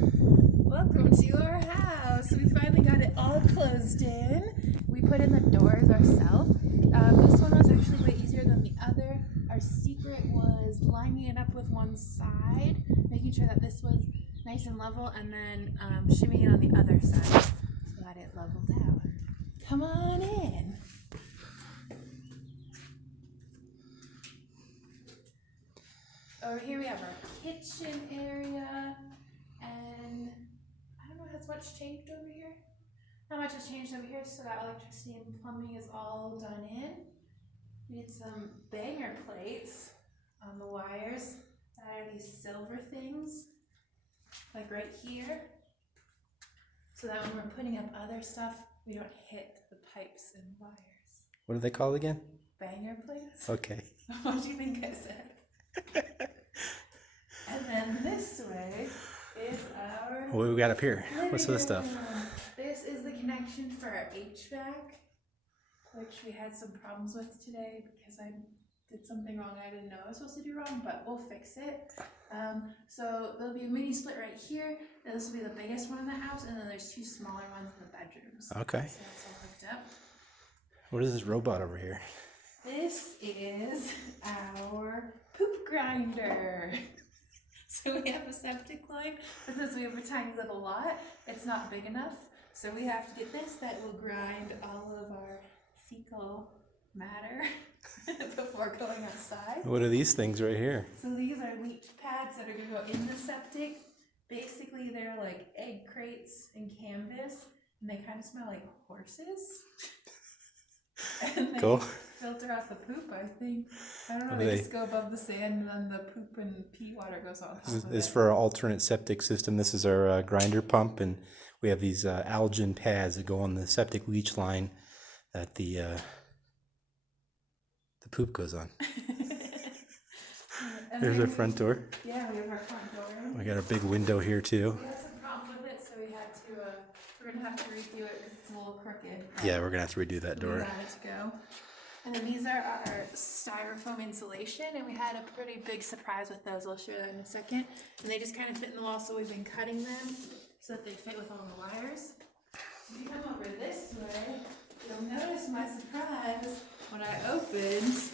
Welcome to our house. We finally got it all closed in. We put in the doors ourselves. This one was actually way easier than the other. Our secret was lining it up with one side, making sure that this was nice and level, and then shimmying it on the other side so that it leveled out. Come on in. Over here we have our kitchen area, and I don't know, has much changed over here? Not much has changed over here, so that electricity and plumbing is all done in. We need some banger plates on the wires that are these silver things, like right here, so that when we're putting up other stuff, we don't hit the pipes and wires. What are they called again? Banger plates? Okay. What do you think I said? And then this way is our What do we got up here? What's this stuff? This is the connection for our HVAC, which we had some problems with today because I did something wrong I didn't know I was supposed to do wrong, but we'll fix it. So there'll be a mini split right here. This will be the biggest one in the house, and then there's two smaller ones in the bedrooms. Okay. So that's all hooked up. What is this robot over here? This is our poop grinder. So we have a septic line, because we have a tiny little lot, it's not big enough. So we have to get this that will grind all of our fecal matter before going outside. What are these things right here? So these are leach pads that are going to go in the septic. Basically, they're like egg crates and canvas, and they kind of smell like horses. And they Cool. filter out the poop, I think. I don't know, they just go above the sand, and then the poop and pee water goes on top of This is it. for our alternate septic system. This is our grinder pump, and we have these algin pads that go on the septic leach line that the poop goes on. There's our front door. Yeah, we have our front door. We got a big window here too. We had some problems with it, so we had to, we're going to have to redo it because it's a little crooked. Yeah, we're gonna have to redo that We door. got it to go. And then these are our styrofoam insulation, and we had a pretty big surprise with those. I'll show you that in a second. And they just kind of fit in the wall, so we've been cutting them so that they fit with all the wires. If you come over this way, you'll notice my surprise when I opened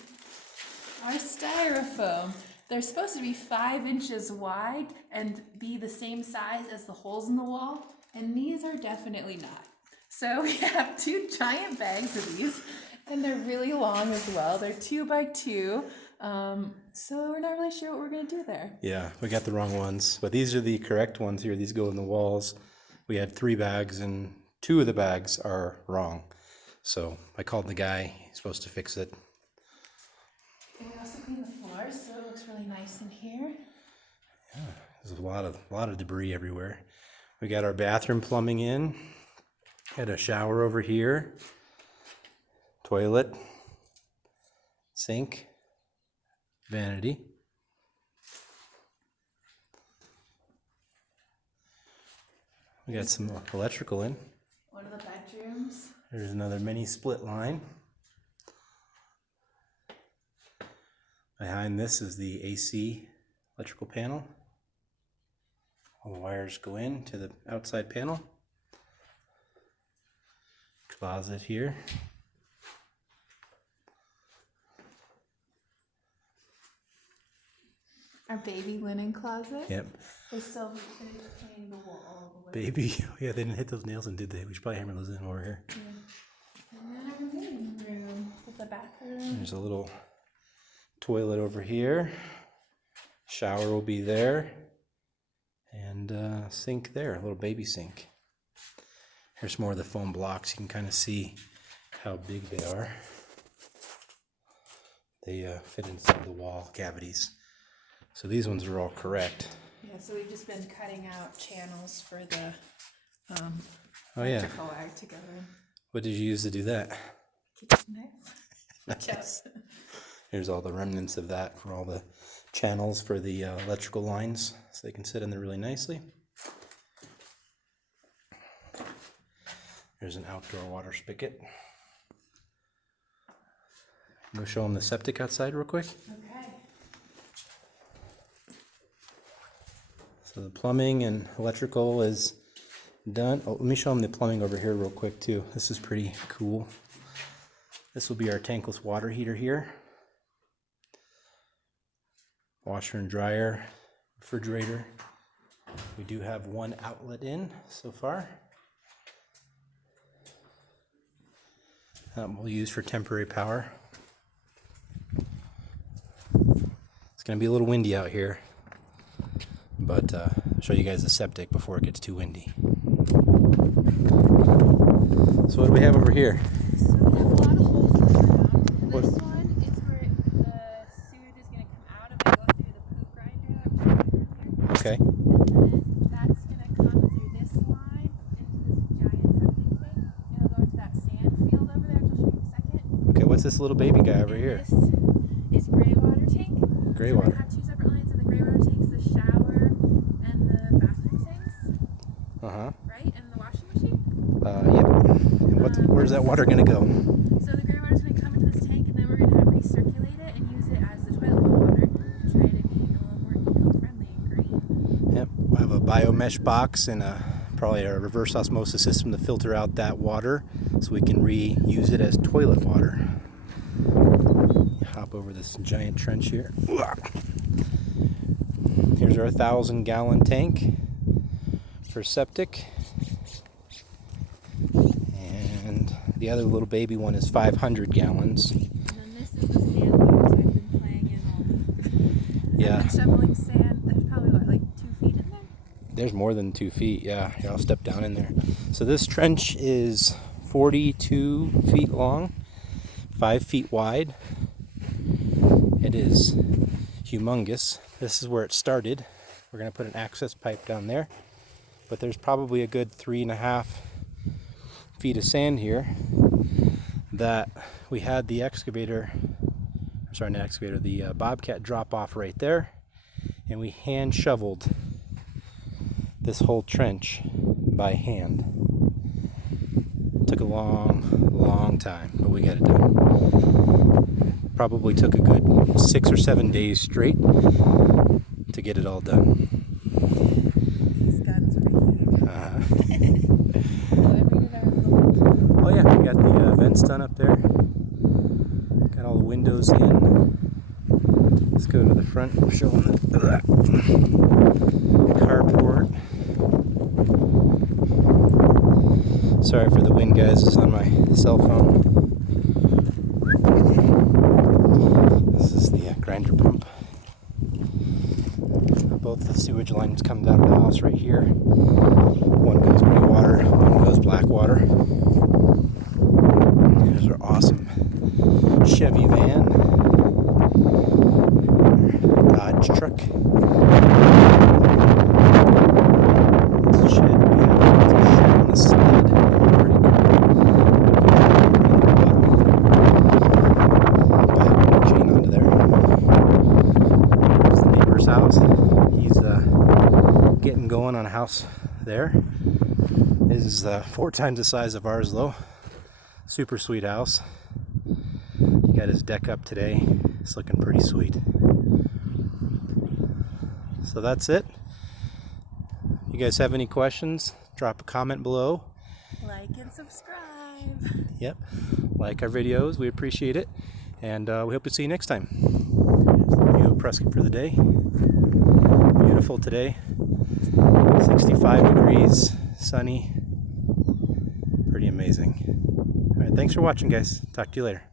our styrofoam. They're supposed to be 5 inches wide and be the same size as the holes in the wall, and these are definitely not. So we have 2 giant bags of these, and they're really long as well. They're 2 by 2, so we're not really sure what we're gonna do there. Yeah, we got the wrong ones, but these are the correct ones here. These go in the walls. We had 3 bags, and 2 of the bags are wrong. So I called the guy. He's supposed to fix it. And we also cleaned the floor, so it looks really nice in here. There's a lot of debris everywhere. We got our bathroom plumbing in. Had a shower over here. Toilet. Sink. Vanity. We got some electrical in. One of the bedrooms. There's another mini split line. Behind this is the AC electrical panel. All the wires go in to the outside panel. Closet here. Our baby linen closet. Yep. They still finished painting the wall all the way. Baby. Yeah, they didn't hit those nails in, did they? We should probably hammer those in over here. Yeah. And then our living room with the bathroom. There's a little toilet over here. Shower will be there. And sink there, a little baby sink. Here's more of the foam blocks. You can kind of see how big they are. They fit inside the wall cavities. So these ones are all correct. Yeah, so we've just been cutting out channels for the Oh yeah. electrical wire to go in. What did you use to do that? Kitchen knife. Nice. Here's all the remnants of that for all the channels for the electrical lines, so they can sit in there really nicely. There's an outdoor water spigot. Go show them the septic outside real quick. Okay. So the plumbing and electrical is done. Oh, let me show them the plumbing over here real quick too. This is pretty cool. This will be our tankless water heater here. Washer and dryer, refrigerator. We do have one outlet in so far. We'll use for temporary power. It's going to be a little windy out here, but I'll show you guys the septic before it gets too windy. So what do we have over here? So we have a lot of holes in the ground. This one is where the sewage is going to come out and go through the poop grinder that we showed you earlier. Okay. And then that's going to come through this line into this giant septic tank. And it'll go into that sand field over there, which I'll show you in a second. Okay, what's this little baby guy over here? This is gray water tank. Gray So water. we have two separate lines, and the gray water tank's the shower and the bathroom sinks, Uh-huh. right? And the washing machine. Yep. And where's that water gonna go? So the gray water's gonna come into this tank, and then we're gonna recirculate it and use it as the toilet bowl water to try to be a little more eco-friendly and green. Yep. We have a biomesh box and probably a reverse osmosis system to filter out that water so we can reuse it as toilet water. Hop over this giant trench here. Here's our 1,000-gallon tank for septic. And the other little baby one is 500 gallons. And then this is the sand box I've been playing in. Yeah. I've been shoveling sand. There's probably what, like 2 feet in there? There's more than 2 feet. Yeah, here, I'll step down in there. So this trench is 42 feet long, 5 feet wide. It is humongous. This is where it started. We're going to put an access pipe down there, but there's probably a good 3.5 feet of sand here that we had the excavator, sorry, not excavator, the Bobcat drop off right there, and we hand shoveled this whole trench by hand. Took a long time, but we got it done. Probably took a good 6 or 7 days straight to get it all done. These guns right here. Oh yeah, we got the vents done up there. Got all the windows in. Let's go to the front. I'm showing the carport. Sorry for the wind, guys. It's on my cell phone. This is the grinder pump. Both the sewage lines come out of the house right here. One goes gray water, one goes black water. Here's our awesome Chevy van, Dodge truck. Shed, we have a shed on the sled. Pretty cool. Back chain onto there. There's the neighbor's house. He's getting going on a house there. This is 4 times the size of ours though. Super sweet house. He got his deck up today. It's looking pretty sweet. So that's it. If you guys have any questions, drop a comment below. Like and subscribe. Yep. Like our videos. We appreciate it. And we hope to see you next time. Here's the view of Prescott for the day. Beautiful today. 65 degrees, sunny. Pretty amazing. All right, thanks for watching, guys. Talk to you later.